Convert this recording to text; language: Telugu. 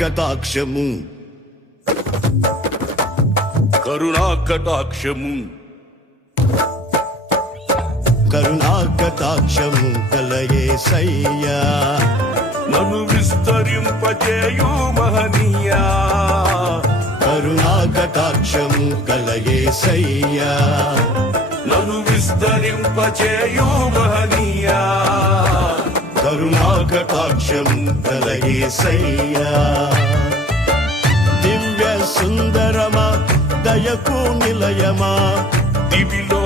కటాక్షము కరుణా కటాక్షము కరుణా కటాక్షము కలయేసయ్యా నన్ను విస్తరింపజేయు మహనీయా కరుణా కటాక్షము కలయేసయ్యా నన్ను విస్తరింపజేయు మహనీయా కరుణా కటాక్షము కలయేసయ్యా సుందరమా దయకు నిలయమా దివిలో